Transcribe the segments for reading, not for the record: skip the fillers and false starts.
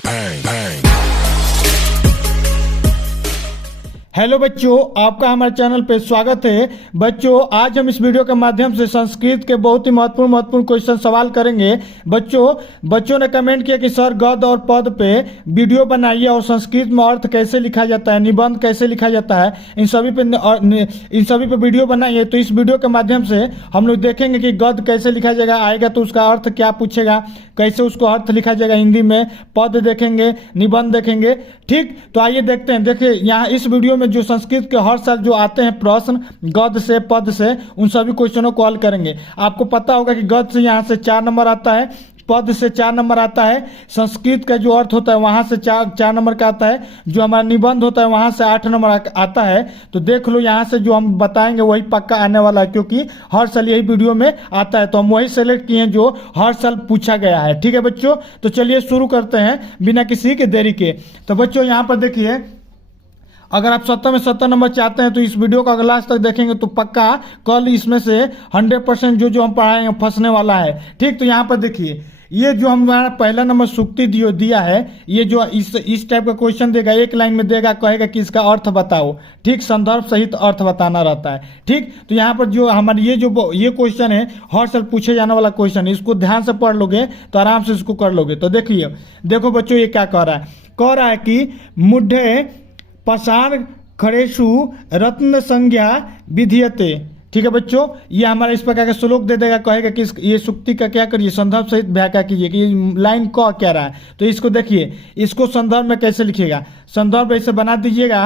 bang, bang. Hello बच्चों, आपका हमारे चैनल पे स्वागत है। बच्चों, आज हम इस वीडियो के माध्यम से संस्कृत के बहुत ही महत्वपूर्ण क्वेश्चन सवाल करेंगे। बच्चों ने कमेंट किया कि सर गद्य और पद पे वीडियो बनाइए और संस्कृत में अर्थ कैसे लिखा जाता है, निबंध कैसे लिखा जाता है, इन सभी पे वीडियो बनाइए। तो इस वीडियो के माध्यम से हम लोग देखेंगे कि गद्य कैसे लिखा जाएगा, आएगा तो उसका अर्थ क्या पूछेगा, कैसे उसको अर्थ लिखा जाएगा हिंदी में, पद देखेंगे, निबंध देखेंगे। ठीक, तो आइए देखते हैं। देखिए यहाँ इस वीडियो में जो संस्कृत के हर साल जो आते हैं प्रश्न गद्य से पद से, उन सभी क्वेश्चनों को हल करेंगे। आपको पता होगा कि गद्य से यहाँ से 4 नंबर आता है, पद से 4 नंबर आता है, संस्कृत का जो अर्थ होता है वहां से 4 नंबर का आता है, जो हमारा निबंध होता है वहां से 8 नंबर आता है। तो देख लो यहाँ से जो हम बताएंगे वही पक्का आने वाला है, क्योंकि हर साल यही वीडियो में आता है। तो हम वही सेलेक्ट किए हैं जो हर साल पूछा गया है। ठीक है बच्चों, तो चलिए शुरू करते हैं बिना किसी के देरी के। तो बच्चों यहाँ पर देखिए, अगर आप 70 में 70 नंबर चाहते हैं तो इस वीडियो को अगर लास्ट तक देखेंगे तो पक्का कल इसमें से 100% जो हम पढ़ाएंगे फंसने वाला है। ठीक, तो यहाँ पर देखिए, ये जो हमारा पहला नंबर सुक्ति दिया है, ये जो इस टाइप का क्वेश्चन देगा, एक लाइन में देगा, कहेगा कि इसका अर्थ बताओ। ठीक, संदर्भ सहित अर्थ बताना रहता है। ठीक, तो यहाँ पर जो हमारे ये क्वेश्चन है हर साल पूछे जाने वाला क्वेश्चन है, इसको ध्यान से पढ़ लोगे तो आराम से इसको कर लोगे। तो देखो बच्चों ये क्या कह रहा है कि मुढ़े पसार खड़ेशु रत्न संज्ञा विधीयते। ठीक है बच्चों, ये हमारा इस प्रकार का श्लोक दे देगा, कहेगा कि ये सुक्ति का क्या करिए, संदर्भ सहित व्याख्या कीजिए कि ये लाइन कह क्या रहा है। तो इसको देखिए, इसको संदर्भ में कैसे लिखिएगा, संदर्भ ऐसे बना दीजिएगा,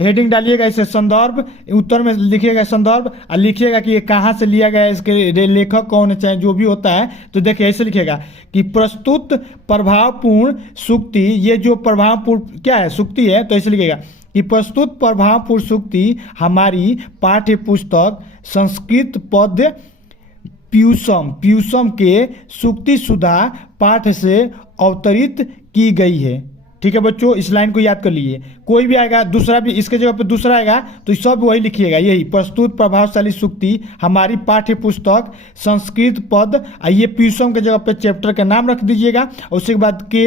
हेडिंग डालिएगा ऐसे संदर्भ, उत्तर में लिखिएगा संदर्भ और लिखिएगा कि ये कहाँ से लिया गया है, इसके लेखक कौन है, चाहे जो भी होता है। तो देखिए ऐसे लिखिएगा कि प्रस्तुत प्रभावपूर्ण सुक्ति, ये जो प्रभावपूर्ण क्या है सुक्ति है, तो ऐसे लिखिएगा कि प्रस्तुत प्रभावपूर्ण सुक्ति हमारी पाठ्य पुस्तक संस्कृत पद प्यूसम के सुक्ति सुधा पाठ से अवतरित की गई है। ठीक है बच्चों, इस लाइन को याद कर लीजिए। कोई भी आएगा दूसरा भी इसके जगह पे दूसरा आएगा तो सब वही लिखिएगा, यही प्रस्तुत प्रभावशाली सुक्ति हमारी पाठ्य पुस्तक संस्कृत पद, ये प्यूसम के जगह पे चैप्टर का नाम रख दीजिएगा। और उसके बाद के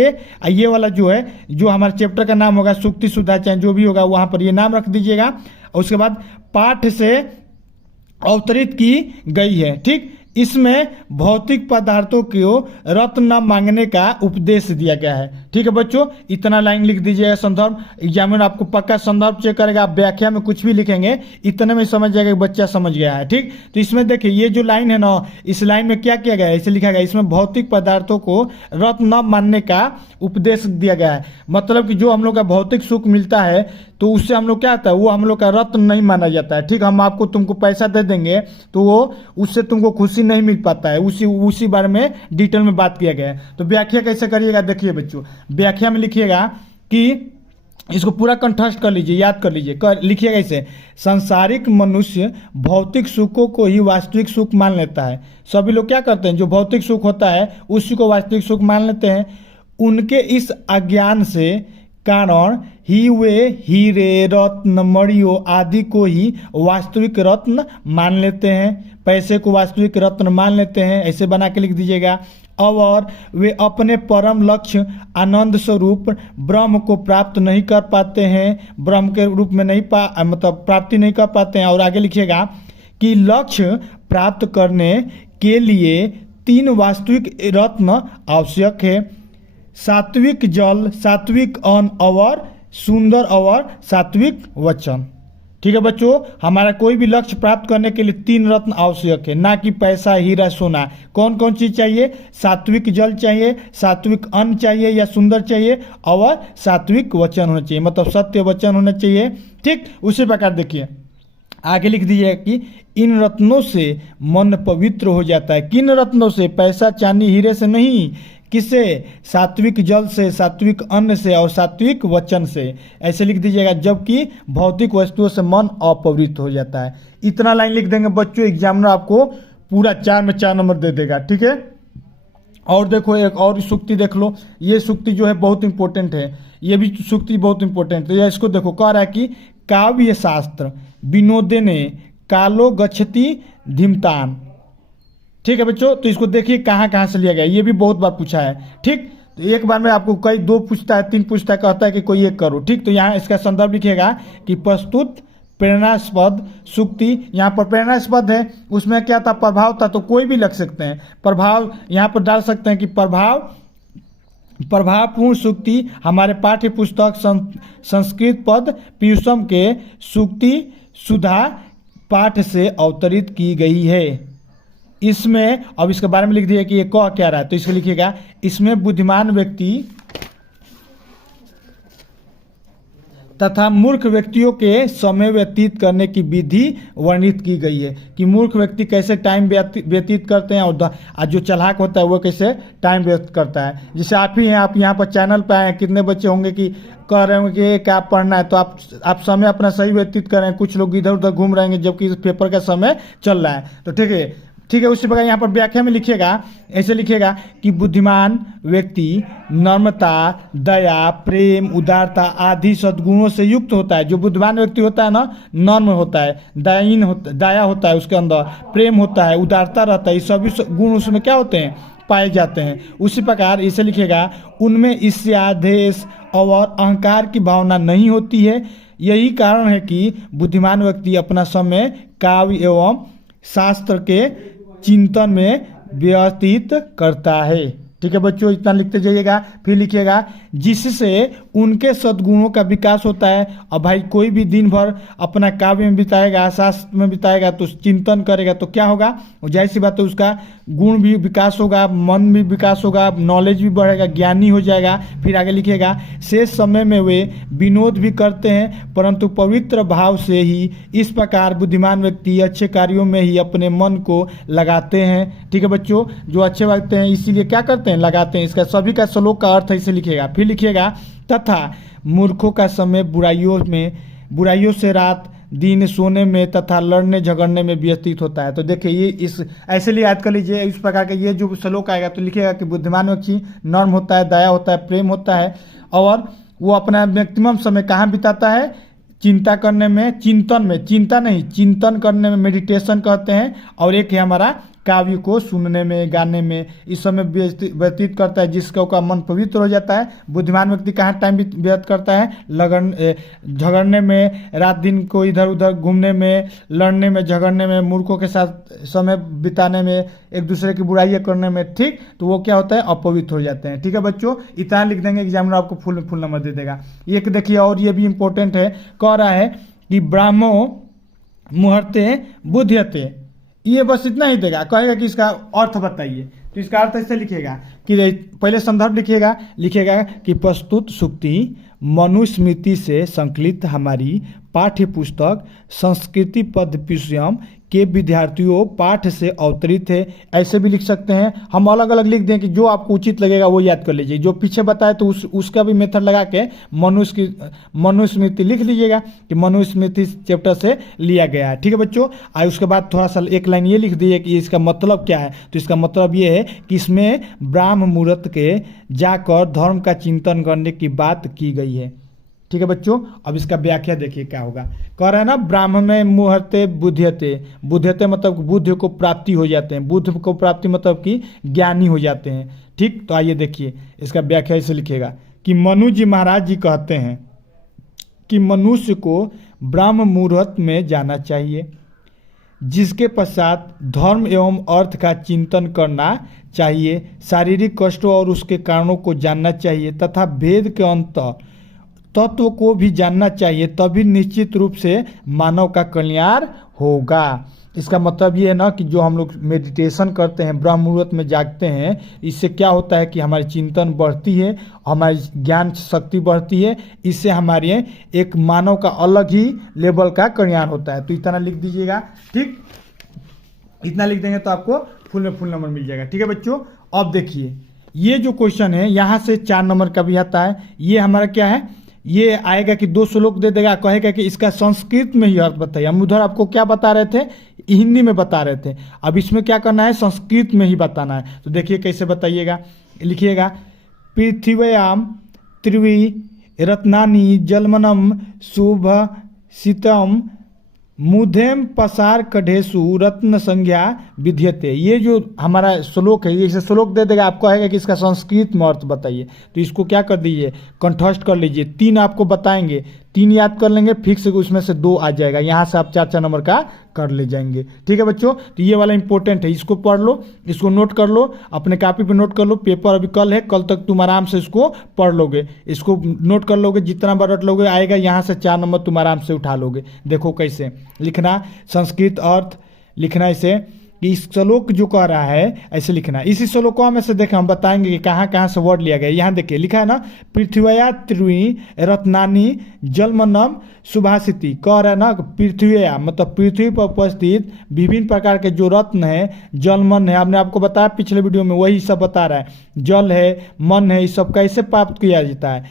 ये वाला जो है, जो हमारे चैप्टर का नाम होगा सुक्ति सुधा चाहे जो भी होगा वहां पर ये नाम रख दीजिएगा। और उसके बाद पाठ से अवतरित की गई है। ठीक, इसमें भौतिक पदार्थों को रत्न न मांगने का उपदेश दिया गया है। ठीक है बच्चों, इतना लाइन लिख दीजिएगा संदर्भ। एग्जामिनर आपको पक्का संदर्भ चेक करेगा, आप व्याख्या में कुछ भी लिखेंगे इतने में समझ जाएगा कि बच्चा समझ गया है। ठीक, तो इसमें देखिए ये जो लाइन है ना, इस लाइन में क्या किया गया है, इसे लिखा गया है, इसमें भौतिक पदार्थों को रत्न न मानने का उपदेश दिया गया है। मतलब कि जो हम लोग का भौतिक सुख मिलता है तो उससे हम लोग क्या आता है, वो हम लोग का रत्न नहीं माना जाता है। ठीक, हम तुमको पैसा दे देंगे तो वो उससे तुमको खुशी नहीं मिल पाता है, उसी बारे में डिटेल में बात किया गया है। तो व्याख्या कैसे करिएगा, देखिए बच्चों, व्याख्या में लिखिएगा कि इसको पूरा कंठस्थ कर लीजिए, याद कर लीजिए, लिखिएगा इसे, सांसारिक मनुष्य भौतिक सुखों को ही वास्तविक सुख मान लेता है। सभी लोग क्या करते हैं, जो भौतिक सुख होता है उसी को वास्तविक सुख मान लेते हैं। उनके इस अज्ञान से कारण ही वे हीरे रत्न मणियों आदि को ही वास्तविक रत्न मान लेते हैं, पैसे को वास्तविक रत्न मान लेते हैं, ऐसे बना के लिख दीजिएगा। और वे अपने परम लक्ष्य आनंद स्वरूप ब्रह्म को प्राप्त नहीं कर पाते हैं, ब्रह्म के रूप में मतलब प्राप्ति नहीं कर पाते हैं। और आगे लिखिएगा कि लक्ष्य प्राप्त करने के लिए 3 वास्तविक रत्न आवश्यक है, सात्विक जल, सात्विक अन्न और सुंदर और सात्विक वचन। ठीक है बच्चों, हमारा कोई भी लक्ष्य प्राप्त करने के लिए 3 रत्न आवश्यक है, ना कि पैसा हीरा सोना। कौन कौन चीज चाहिए, सात्विक जल चाहिए, सात्विक अन्न चाहिए या सुंदर चाहिए, और सात्विक वचन होना चाहिए, मतलब सत्य वचन होना चाहिए। ठीक, उसी प्रकार देखिए आगे लिख दीजिए कि इन रत्नों से मन पवित्र हो जाता है। किन रत्नों से, पैसा चांदी हीरे से नहीं, किससे, सात्विक जल से, सात्विक अन्न से और सात्विक वचन से, ऐसे लिख दीजिएगा। जबकि भौतिक वस्तुओं से मन अपवित्र हो जाता है। इतना लाइन लिख देंगे बच्चों, एग्जामिनर आपको पूरा 4 में 4 नंबर दे देगा। ठीक है, और देखो एक और सुक्ति देख लो, ये सुक्ति जो है बहुत इंपॉर्टेंट है, ये भी सुक्ति बहुत इंपॉर्टेंट है। इसको देखो, कह रहा है कि काव्य शास्त्र विनोदेने कालो गच्छति धीमतान। ठीक है बच्चों, तो इसको देखिए कहाँ कहाँ से लिया गया, ये भी बहुत बार पूछा है। ठीक, तो एक बार में आपको कई 2 पूछता है, 3 पूछता है, कहता है कि कोई एक करो। ठीक, तो यहाँ इसका संदर्भ लिखिएगा कि प्रस्तुत प्रेरणास्पद सूक्ति। यहाँ पर प्रेरणास्पद है, उसमें क्या था, प्रभाव था, तो कोई भी लग सकते हैं। प्रभाव यहाँ पर डाल सकते हैं कि प्रभावपूर्ण सूक्ति हमारे पाठ्य पुस्तक संस्कृत पद पीयूषम के सूक्ति सुधा पाठ से अवतरित की गई है। इसमें अब इसके बारे में लिख दिया कि ये कह क्या रहा है, तो इसको लिखिएगा, इसमें बुद्धिमान व्यक्ति तथा मूर्ख व्यक्तियों के समय व्यतीत करने की विधि वर्णित की गई है कि मूर्ख व्यक्ति कैसे टाइम व्यतीत करते हैं और जो चालाक होता है वो कैसे टाइम व्यतीत करता है। जैसे आप ही हैं, आप यहाँ पर चैनल पर आए हैं, कितने बच्चे होंगे कि कह रहे होंगे कि क्या पढ़ना है, तो आप समय अपना सही व्यतीत कर रहे हैं। कुछ लोग इधर उधर घूम रहे हैं जबकि पेपर का समय चल रहा है। तो ठीक है, उसी प्रकार यहाँ पर व्याख्या में लिखिएगा, ऐसे लिखिएगा कि बुद्धिमान व्यक्ति नम्रता, दया, प्रेम, उदारता आदि सद्गुणों से युक्त होता है। जो बुद्धिमान व्यक्ति होता है ना, नम्र होता है, दया होता है, उसके अंदर प्रेम होता है, उदारता रहता है, ये सभी गुण उसमें क्या होते हैं, पाए जाते हैं। उसी प्रकार इसे लिखिएगा, उनमें ईर्ष्यादेश और अहंकार की भावना नहीं होती है। यही कारण है कि बुद्धिमान व्यक्ति अपना समय काव्य एवं शास्त्र के चिंतन में व्यतीत करता है। ठीक है बच्चों, इतना लिखते जाइएगा। फिर लिखिएगा, जिससे उनके सद्गुणों का विकास होता है। अब भाई कोई भी दिन भर अपना काव्य में बिताएगा, शास्त्र में बिताएगा, तो चिंतन करेगा तो क्या होगा, जाहिर सी बात है उसका गुण भी विकास होगा, मन भी विकास होगा, नॉलेज भी बढ़ेगा, ज्ञानी हो जाएगा। फिर आगे लिखिएगा, शेष समय में वे विनोद भी करते हैं, परंतु पवित्र भाव से ही। इस प्रकार बुद्धिमान व्यक्ति अच्छे कार्यों में ही अपने मन को लगाते हैं। ठीक है बच्चों, जो अच्छे लगते हैं इसीलिए क्या करते हैं, लगाते हैं। इसका सभी का श्लोक का अर्थ इसे लिखिएगा। फिर लिखिएगा, तथा मूर्खों का समय बुराइयों से रात दिन सोने में तथा लड़ने झगड़ने में व्यतीत होता है। तो देखिए ये इस ऐसे लिए याद कर लीजिए, इस प्रकार के ये जो श्लोक आएगा तो लिखिएगा कि बुद्धिमान व्यक्ति नर्म होता है, दया होता है, प्रेम होता है, और वो अपना मैक्सिमम समय कहाँ बिताता है, चिंता करने में, चिंतन करने में, मेडिटेशन कहते हैं। और एक है हमारा काव्य को सुनने में, गाने में, इस समय व्यतीत करता है, जिसका मन पवित्र हो जाता है। बुद्धिमान व्यक्ति कहाँ टाइम व्यतीत करता है, झगड़ने में, रात दिन को इधर उधर घूमने में, लड़ने में, झगड़ने में, मूर्खों के साथ समय बिताने में, एक दूसरे की बुराइयाँ करने में। ठीक, तो वो क्या होता है, अपवित्र हो जाते हैं। ठीक है बच्चों, इतना लिख देंगे, एग्जामिनर आपको फुल नंबर दे देगा। एक देखिए और ये भी इंपॉर्टेंट है, कह रहा है कि ब्राह्मो मुहूर्ते बुध्यते, ये बस इतना ही देगा, कहेगा कि इसका अर्थ बताइए। तो इसका अर्थ ऐसे लिखिएगा कि पहले संदर्भ लिखिएगा कि प्रस्तुत सूक्ति मनुस्मृति से संकलित हमारी पाठ्य पुस्तक संस्कृति पद पीयूषम के विद्यार्थियों पाठ से अवतरित है। ऐसे भी लिख सकते हैं, हम अलग अलग लिख दें कि जो आपको उचित लगेगा वो याद कर लीजिए। जो पीछे बताए तो उसका भी मेथड लगा के मनुस्मृति लिख लीजिएगा कि मनुस्मृति चैप्टर से लिया गया है। ठीक है बच्चों, और उसके बाद थोड़ा सा एक लाइन ये लिख दीजिए कि इसका मतलब क्या है। तो इसका मतलब ये है कि इसमें ब्राह्म मुहूर्त के जाकर धर्म का चिंतन करने की बात की गई है। ठीक है बच्चों, अब इसका व्याख्या देखिए क्या होगा। कह रहा है ना, ब्राह्म में मुहूर्ते बुध्यते मतलब बुद्ध को प्राप्ति हो जाते हैं। बुद्ध को प्राप्ति मतलब कि ज्ञानी हो जाते हैं। ठीक, तो आइए देखिए इसका व्याख्या इसे लिखेगा कि मनु जी महाराज जी कहते हैं कि मनुष्य को ब्राह्म मुहूर्त में जाना चाहिए, जिसके पश्चात धर्म एवं अर्थ का चिंतन करना चाहिए, शारीरिक कष्टों और उसके कारणों को जानना चाहिए तथा भेद के अंत तत्व को भी जानना चाहिए, तभी निश्चित रूप से मानव का कल्याण होगा। इसका मतलब ये है ना कि जो हम लोग मेडिटेशन करते हैं, ब्रह्म मुहूर्त में जागते हैं, इससे क्या होता है कि हमारी चिंतन बढ़ती है, हमारी ज्ञान शक्ति बढ़ती है, इससे हमारे एक मानव का अलग ही लेवल का कल्याण होता है। तो इतना लिख दीजिएगा। ठीक, इतना लिख देंगे तो आपको फुल नंबर मिल जाएगा। ठीक है बच्चों, अब देखिए ये जो क्वेश्चन है यहाँ से 4 नंबर का भी आता है। ये हमारा क्या है, ये आएगा कि 2 श्लोक दे देगा, कहेगा कि इसका संस्कृत में ही अर्थ बताइए। हम उधर आपको क्या बता रहे थे, हिंदी में बता रहे थे, अब इसमें क्या करना है, संस्कृत में ही बताना है। तो देखिए कैसे बताइएगा, लिखिएगा, पृथ्व्याम त्रिवी रत्नानि जलमनम शुभ शीतम मुधेम पसार कढ़ेसु रत्न संज्ञा विद्यते। ये जो हमारा श्लोक है, ये श्लोक दे देगा, आपको कहेगा कि इसका संस्कृत में अर्थ बताइए, तो इसको क्या कर दीजिए, कंठस्थ कर लीजिए। 3 आपको बताएंगे, 3 याद कर लेंगे, फिक्स उसमें से 2 आ जाएगा, यहाँ से आप 4 नंबर का कर ले जाएंगे। ठीक है बच्चों, तो ये वाला इंपॉर्टेंट है, इसको पढ़ लो, इसको नोट कर लो, अपने कॉपी पे नोट कर लो। पेपर अभी कल है, कल तक तुम आराम से इसको पढ़ लोगे, इसको नोट कर लोगे, जितना बार रट लोगे आएगा, यहाँ से 4 नंबर तुम आराम से उठा लोगे। देखो कैसे लिखना, संस्कृत अर्थ लिखना इसे, कि इस श्लोक जो कह रहा है ऐसे लिखना। इसी श्लोकों में से देखें, हम बताएंगे कि कहाँ कहाँ से वर्ड लिया गया। यहाँ देखिए लिखा है ना, पृथ्व्या त्रीणि रत्नानि जलमनम सुभाषिति। कह रहा है ना, पृथ्व्या मतलब पृथ्वी पर उपस्थित विभिन्न प्रकार के जो रत्न है, जलमन है, हमने आपको बताया पिछले वीडियो में, वही सब बता रहा है। जल है, मन है, ये सब कैसे प्राप्त किया जाता है,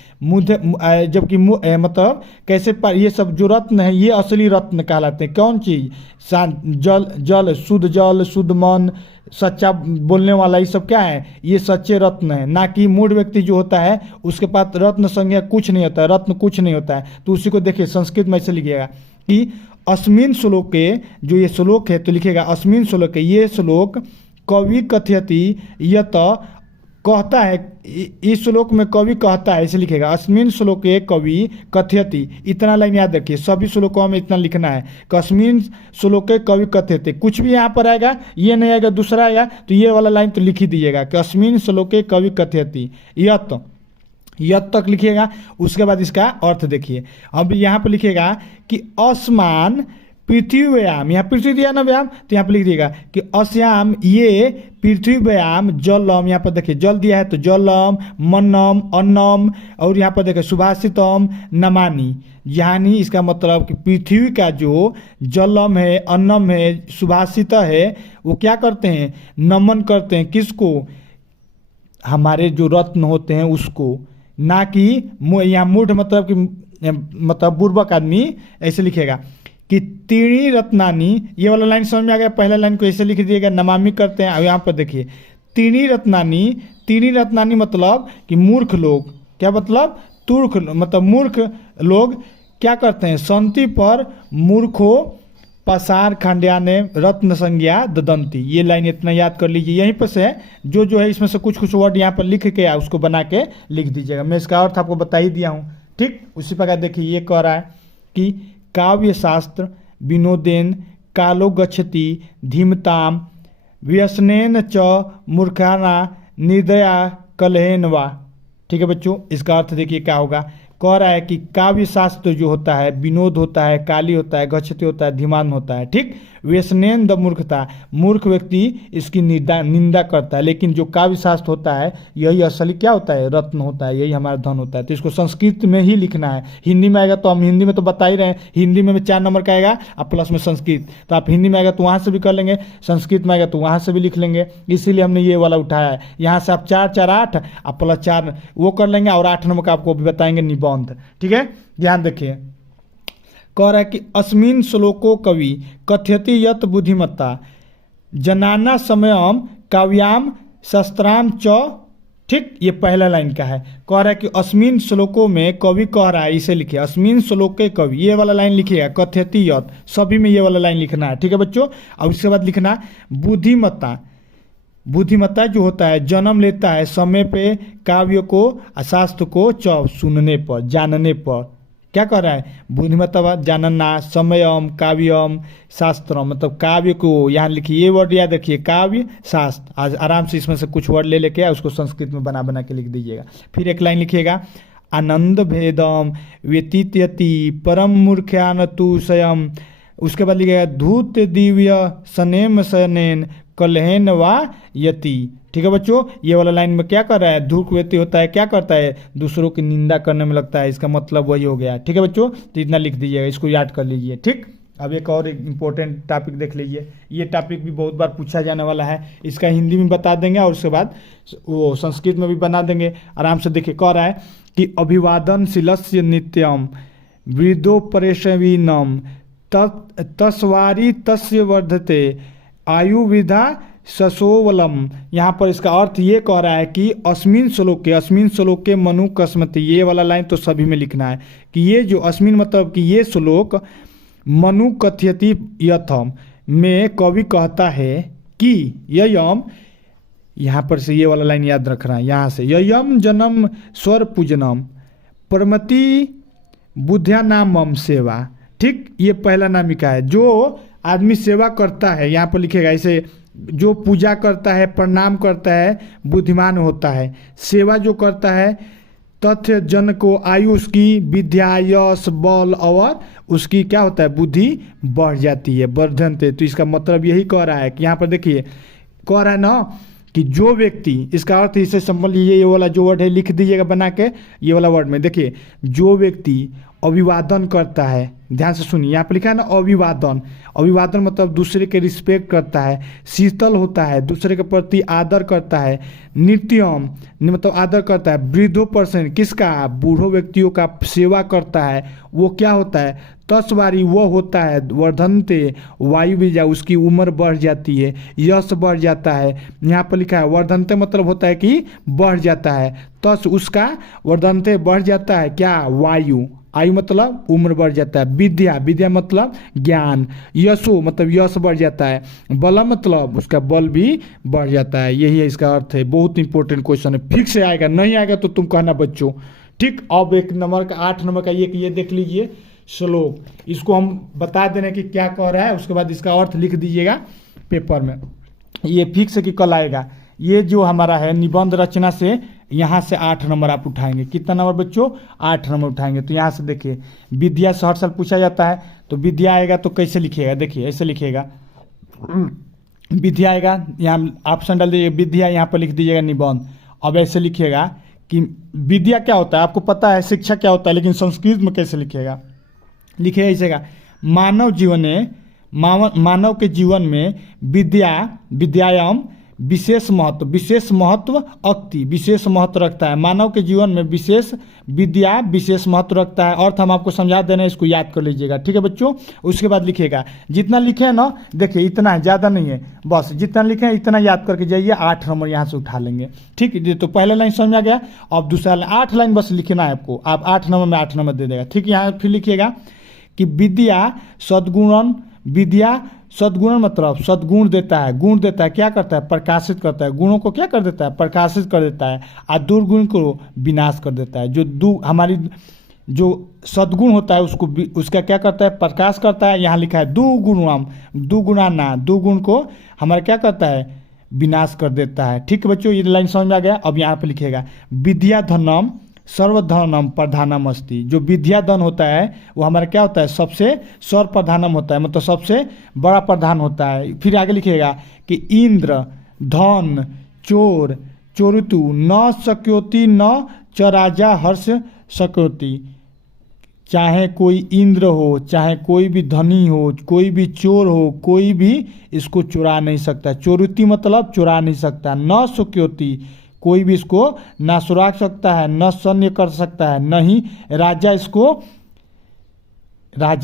जबकि मतलब कैसे ये सब जो रत्न है ये असली रत्न कहलाते हैं। कौन चीज़, जल, शुद्ध मन, सच्चा बोलने वाला, ये सब क्या है, ये सच्चे रत्न है। ना कि मूढ़ व्यक्ति जो होता है उसके पास रत्न संज्ञा कुछ नहीं होता है, रत्न कुछ नहीं होता है। तो उसी को देखिए संस्कृत में ऐसे लिखिएगा कि अस्मिन श्लोके, जो ये श्लोक है तो लिखिएगा अस्मिन श्लोके, ये श्लोक कवि कथयति यत, कहता है, इस श्लोक में कवि कहता है, इसे लिखेगा अस्मिन श्लोके कवि कथयति। इतना लाइन याद रखिए, सभी श्लोकों में इतना लिखना है, अस्मिन श्लोके कवि कथयति। कुछ भी यहाँ पर आएगा, ये नहीं आएगा, दूसरा आएगा, तो ये वाला लाइन तो लिख ही दीजिएगा कि अस्मिन श्लोके कवि कथयति यत तक लिखिएगा। उसके बाद इसका अर्थ देखिए, अब यहाँ पर लिखिएगा कि असमान पृथ्वीव्याम, यहाँ पृथ्वी दिया ना व्याम, तो यहाँ पर लिख दिएगा कि अस्याम, ये पृथ्वीव्याम जलम, यहाँ पर देखिए जल दिया है तो जलम, मनम, अन्नम, और यहाँ पर देखिए सुभाषितम नमानि, यानी इसका मतलब कि पृथ्वी का जो जलम है, अन्नम है, सुभाषित है, वो क्या करते हैं, नमन करते हैं, किसको, हमारे जो रत्न होते हैं उसको, ना कि यहाँ मूढ़ मतलब कि मतलब बुर्बक आदमी। ऐसे लिखेगा कि त्रीणि रत्नानि, ये वाला लाइन समझ में आ गया। पहला लाइन को ऐसे लिख दिएगा, नमामि करते हैं। अब यहाँ पर देखिए त्रीणि रत्नानि मतलब कि मूर्ख लोग, क्या मतलब, तुर्क मतलब मूर्ख लोग क्या करते हैं, संति पर मूर्खो पसार खंड्याने रत्न संज्ञा ददंती। ये लाइन इतना याद कर लीजिए, यहीं पर से जो है इसमें से कुछ वर्ड यहाँ पर लिख के उसको बना के लिख दीजिएगा। मैं इसका अर्थ आपको बता ही दिया हूँ। ठीक, उसी प्रकार देखिए ये कह रहा है कि काव्य शास्त्र विनोदेन कालो गच्छति धीमताम व्यसनेन च मूर्खाना निर्दया कलहेन वा। ठीक है बच्चों, इसका अर्थ देखिए क्या होगा। कह रहा है कि काव्य शास्त्र जो होता है, विनोद होता है, काली होता है, गच्छति होता है, धीमान होता है। ठीक, व्यसनेन द मूर्खता, मूर्ख व्यक्ति इसकी निंदा करता है, लेकिन जो काव्य शास्त्र होता है यही असली क्या होता है, रत्न होता है, यही हमारा धन होता है। तो इसको संस्कृत में ही लिखना है। हिंदी में आएगा तो हम हिंदी में तो बता ही रहे हैं, हिंदी में 4 नंबर का आएगा और प्लस में संस्कृत, तो आप हिंदी में आएगा तो वहाँ से भी कर लेंगे, संस्कृत में आएगा तो वहाँ से भी लिख लेंगे। इसीलिए हमने ये वाला उठाया है। यहाँ से आप 4 4 8 और प्लस 4 वो कर लेंगे, और 8 नंबर का आपको भी बताएंगे निबंध। ठीक है, ध्यान देखिए। कह रहा है कि अस्मिन श्लोको कवि कथयति यत बुद्धिमत्ता जनाना समयम काव्याम शस्त्राम च। ठीक, ये पहला लाइन का है। कह रहा है कि अस्मिन श्लोकों में कवि कह रहा है, इसे लिखिए अस्मिन श्लोके कवि, ये वाला लाइन लिखिएगा, कथयति यत, सभी में ये वाला लाइन लिखना है। ठीक है बच्चों, और उसके बाद लिखना बुद्धिमत्ता। बुद्धिमत्ता जो होता है जन्म लेता है समय पे काव्य को, शास्त्र को सुनने पर, जानने पर। क्या कर रहा है, बुद्धिमत्ता जानना, समयम काव्यम शास्त्रम, मतलब काव्य को यहाँ लिखिए, ये वर्ड याद रखिए, काव्य शास्त्र। आज आराम से इसमें से कुछ वर्ड ले लेके उसको संस्कृत में बना के लिख दीजिएगा। फिर एक लाइन लिखिएगा, आनंद भेदम व्यतीत्यति परम मूर्ख्यान तु स्वयं। उसके बाद लिखिएगा धूत दिव्य सनेम सनेन कलहेन वा यति। ठीक है बच्चों, ये वाला लाइन में क्या कर रहा है, धूर्त व्यक्ति होता है क्या करता है, दूसरों की निंदा करने में लगता है, इसका मतलब वही हो गया। ठीक है बच्चों, तो इतना लिख दीजिएगा, इसको याद कर लीजिए। ठीक, अब एक और इम्पोर्टेंट टॉपिक देख लीजिए, ये टॉपिक भी बहुत बार पूछा जाने वाला है, इसका हिंदी में बता देंगे और उसके बाद वो संस्कृत में भी बना देंगे। आराम से देखिए, कह रहा है कि अभिवादनशीलस्य नित्यम वृद्धोपरेशवीनम तस्वारी तस्य वर्धते आयु विधा ससोवलम। यहाँ पर इसका अर्थ ये कह रहा है कि अस्मिन श्लोके मनु कस्मति, ये वाला लाइन तो सभी में लिखना है कि ये जो अस्मिन मतलब कि ये श्लोक मनु कथयति यथम में कवि कहता है कि ययम, यहाँ पर से ये वाला लाइन याद रखना है, यहाँ से ययम जन्म स्वर पूजनम परमति बुद्ध्या नामम सेवा। ठीक, ये पहला नामिका है। जो आदमी सेवा करता है, यहाँ पर लिखेगा ऐसे, जो पूजा करता है, प्रणाम करता है, बुद्धिमान होता है। सेवा जो करता है, तथ्य जन को आयु उसकी, विद्या, यश, बल और उसकी क्या होता है, बुद्धि बढ़ जाती है, वर्धनते। तो इसका मतलब यही कह रहा है कि यहाँ पर देखिए कह रहा है ना कि जो व्यक्ति, इसका अर्थ इससे संबंध ये वाला जो वर्ड है लिख दीजिएगा बना के, ये वाला वर्ड में देखिए, जो व्यक्ति अभिवादन करता है, ध्यान से सुनिए, यहाँ पर लिखा है ना अभिवादन। अभिवादन मतलब दूसरे के रिस्पेक्ट करता है, शीतल होता है, दूसरे के प्रति आदर करता है। नित्यम मतलब आदर करता है। वृद्धो पर्सन किसका, बूढ़ों व्यक्तियों का सेवा करता है, वो क्या होता है, तस्वारी वो होता है, वर्धनते वायु भी जा, उसकी उम्र बढ़ जाती है, यश बढ़ जाता है। यहाँ पर लिखा है वर्धनते मतलब होता है कि बढ़ जाता है, तस उसका वर्धनते बढ़ जाता है क्या, वायु, आयु मतलब उम्र बढ़ जाता है। विद्या, विद्या मतलब ज्ञान। यशो मतलब यश बढ़ जाता है। बल मतलब उसका बल भी बढ़ जाता है। यही है इसका अर्थ है। बहुत इंपॉर्टेंट क्वेश्चन है, फिक्स से आएगा, नहीं आएगा तो तुम कहना बच्चों। ठीक, अब 1 नंबर का 8 नंबर का ये देख लीजिए श्लोक, इसको हम बता दे रहे हैं कि क्या कह रहा है, उसके बाद इसका अर्थ लिख दीजिएगा पेपर में। ये फिक्स है कि कल आएगा। ये जो हमारा है निबंध रचना से, यहाँ से 8 नंबर आप उठाएंगे। कितना नंबर बच्चों, 8 नंबर उठाएंगे। तो यहाँ से देखिए, विद्या से हर साल पूछा जाता है, तो विद्या आएगा तो कैसे लिखिएगा, देखिए ऐसे लिखिएगा, विद्या आएगा, यहाँ ऑप्शन डाल दीजिएगा विद्या, यहाँ पर लिख दीजिएगा निबंध। अब ऐसे लिखिएगा कि विद्या क्या होता है, आपको पता है शिक्षा क्या होता है, लेकिन संस्कृत में कैसे लिखिएगा, लिखिएगा ऐसेगा, मानव जीवन में, मानव के जीवन में विद्यायाम विशेष महत्व अक्ति विशेष महत्व रखता है। मानव के जीवन में विद्या विशेष महत्व रखता है। अर्थ हम आपको समझा दे रहे हैं, इसको याद कर लीजिएगा। ठीक है बच्चों, उसके बाद लिखिएगा, जितना लिखे हैं ना, देखिए इतना है, ज़्यादा नहीं है, बस जितना लिखे हैं इतना याद करके जाइए। 8 नंबर यहाँ से उठा लेंगे। ठीक है, तो पहला लाइन समझ आ गया। अब दूसरा लाइन, 8 लाइन बस लिखना है आपको, आप 8 नंबर में 8 नंबर दे देगा। ठीक, यहाँ फिर लिखिएगा कि विद्या सद्गुणन मतलब सद्गुण देता है, गुण देता है, क्या करता है, प्रकाशित करता है, गुणों को क्या कर देता है, प्रकाशित कर देता है, और दुर्गुण को विनाश कर देता है। हमारी जो सद्गुण होता है उसका क्या करता है, प्रकाश करता है। यहाँ लिखा है दुगुण को हमारा क्या करता है, विनाश कर देता है। ठीक है बच्चों, ये लाइन समझ में आ गया। अब यहाँ पे लिखिएगा, विद्या धनम सर्वधनम प्रधानम अस्ति। जो विद्या धन होता है वो हमारा क्या होता है, सबसे सर्वप्रधानम होता है, मतलब सबसे बड़ा प्रधान होता है। फिर आगे लिखिएगा कि इंद्र धन चोर चोरुतु न सक्योति न च राजा हर्ष सक्योति। चाहे कोई इंद्र हो, चाहे कोई भी धनी हो, कोई भी चोर हो, कोई भी इसको चुरा नहीं सकता। चोरुति मतलब चुरा नहीं सकता। न सक्योति, कोई भी इसको ना सुराग सकता है, न सैन्य कर सकता है, न ही राजा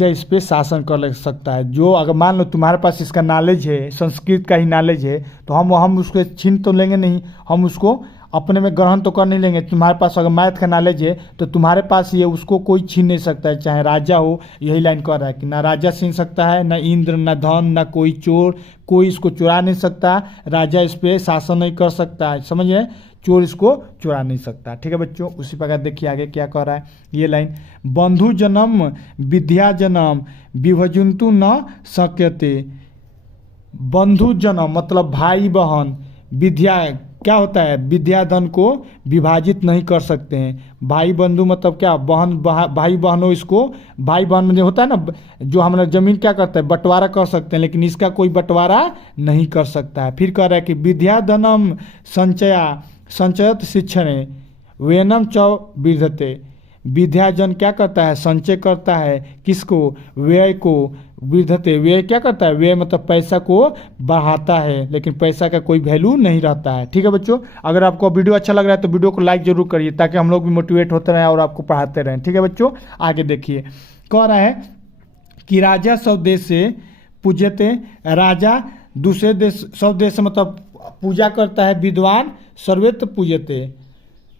इस पे शासन कर सकता है। जो अगर मान लो तुम्हारे पास इसका नॉलेज है, संस्कृत का ही नॉलेज है, तो हम उसको छीन तो लेंगे नहीं, हम उसको अपने में ग्रहण तो कर नहीं लेंगे। तुम्हारे पास अगर मैथ का नॉलेज है तो तुम्हारे पास ये, उसको कोई छीन नहीं सकता है, चाहे राजा हो। यही लाइन कह रहा है कि ना राजा छीन सकता है, ना इंद्र, ना धन, ना कोई चोर, कोई इसको चुरा नहीं सकता। राजा इस पर शासन नहीं कर सकता है, समझ रहे, चोर इसको चुरा नहीं सकता। ठीक है बच्चों, उसी प्रकार देखिए आगे क्या कह रहा है ये लाइन, बंधु जन्म विद्या जन्म विभजन्तु न शक्यते। बंधु जन्म मतलब भाई बहन, विद्या क्या होता है, विद्या धन को विभाजित नहीं कर सकते हैं। भाई बंधु मतलब क्या, भाई बहनों, इसको भाई बहन में जो होता है ना, जो हमारा जमीन क्या करता है, बंटवारा कर सकते हैं, लेकिन इसका कोई बंटवारा नहीं कर सकता है। फिर कह रहा है कि विद्या धनम संचयत शिक्षणे वेनम च विधते। विद्याजन क्या करता है, संचय करता है, किसको, व्यय को, विधते व्यय क्या करता है, व्यय मतलब पैसा को बढ़ाता है, लेकिन पैसा का कोई वैल्यू नहीं रहता है। ठीक है बच्चों, अगर आपको वीडियो अच्छा लग रहा है तो वीडियो को लाइक जरूर करिए, ताकि हम लोग भी मोटिवेट होते रहें और आपको पढ़ाते रहें। ठीक है बच्चों, आगे देखिए, कह रहा है कि राजा सब देश से पूज्यते। राजा दूसरे देश, सब देश से मतलब पूजा करता है, विद्वान सर्वेत्र पूज्यते।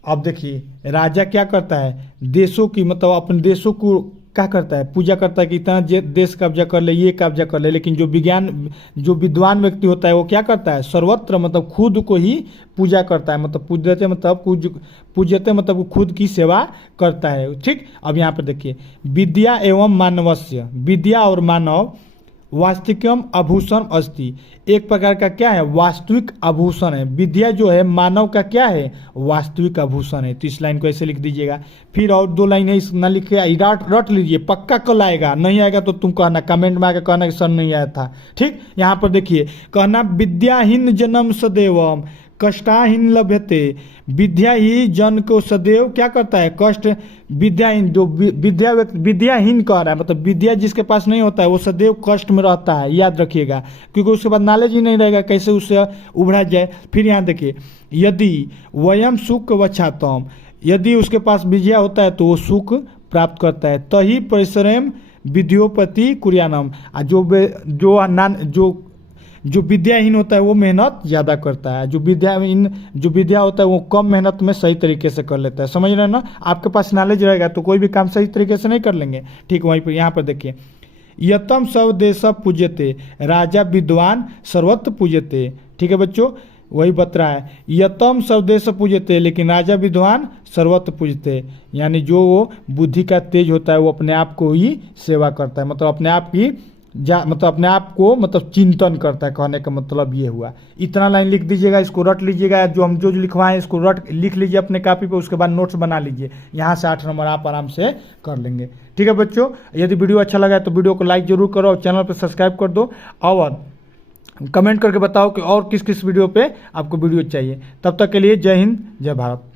अब देखिए, राजा क्या करता है, देशों की मतलब अपने देशों को क्या करता है, पूजा करता है कि इतना देश कब्जा कर ले, ये कब्जा कर ले। लेकिन जो विद्वान व्यक्ति होता है वो क्या करता है, सर्वत्र मतलब खुद को ही पूजा करता है, मतलब पूजते मतलब वो खुद की सेवा करता है। ठीक, अब यहाँ पर देखिए, विद्या एवं मानवस्य, विद्या और मानव वास्तविकम आभूषण अस्ति, एक प्रकार का क्या है, वास्तविक आभूषण है। विद्या जो है मानव का क्या है, वास्तविक आभूषण है। तो इस लाइन को ऐसे लिख दीजिएगा। फिर और 2 लाइन है, इस ना लिखे रट लीजिए, पक्का कल आएगा, नहीं आएगा तो तुम कहना, कमेंट में आकर कहना कि सर नहीं आया था। ठीक, यहाँ पर देखिए, कहना विद्याहीन जन्म सदैवम कष्टाहीन लभ्यते, विद्या ही जन को सदैव क्या करता है, कष्ट। विद्याहीन जो विद्याहीन कह रहा है, मतलब विद्या जिसके पास नहीं होता है वो सदैव कष्ट में रहता है, याद रखिएगा, क्योंकि उसके बाद नॉलेज ही नहीं रहेगा, कैसे उससे उभरा जाए। फिर यहाँ देखिए, यदि वयम सुख वछातम, यदि उसके पास विद्या होता है तो वो सुख प्राप्त करता है। तही परिश्रम विद्योपति कुरियानम, जो विद्याहीन होता है वो मेहनत ज़्यादा करता है, जो विद्या होता है वो कम मेहनत में सही तरीके से कर लेता है। समझ रहे हैं ना, आपके पास नॉलेज रहेगा तो कोई भी काम सही तरीके से नहीं कर लेंगे। ठीक, वहीं पर यहाँ पर देखिए, यतम सब देश पूज्यते, राजा विद्वान सर्वत्र पूज्यते। ठीक है बच्चों, वही बता रहा है, यतम सब देश पूज्यते, लेकिन राजा विद्वान सर्वत्र पूजते, यानी जो बुद्धि का तेज होता है वो अपने आप को ही सेवा करता है, मतलब अपने आप को मतलब चिंतन करता है। कहने का मतलब ये हुआ। इतना लाइन लिख दीजिएगा, इसको रट लीजिएगा, जो हम जो लिखवाएं इसको लिख लीजिए अपने कॉपी पे, उसके बाद नोट्स बना लीजिए। यहाँ से 8 नंबर आप आराम से कर लेंगे। ठीक है बच्चों, यदि वीडियो अच्छा लगा है तो वीडियो को लाइक जरूर करो और चैनल पर सब्सक्राइब कर दो, और कमेंट करके बताओ कि और किस किस वीडियो पे आपको वीडियो चाहिए। तब तक के लिए जय हिंद, जय भारत।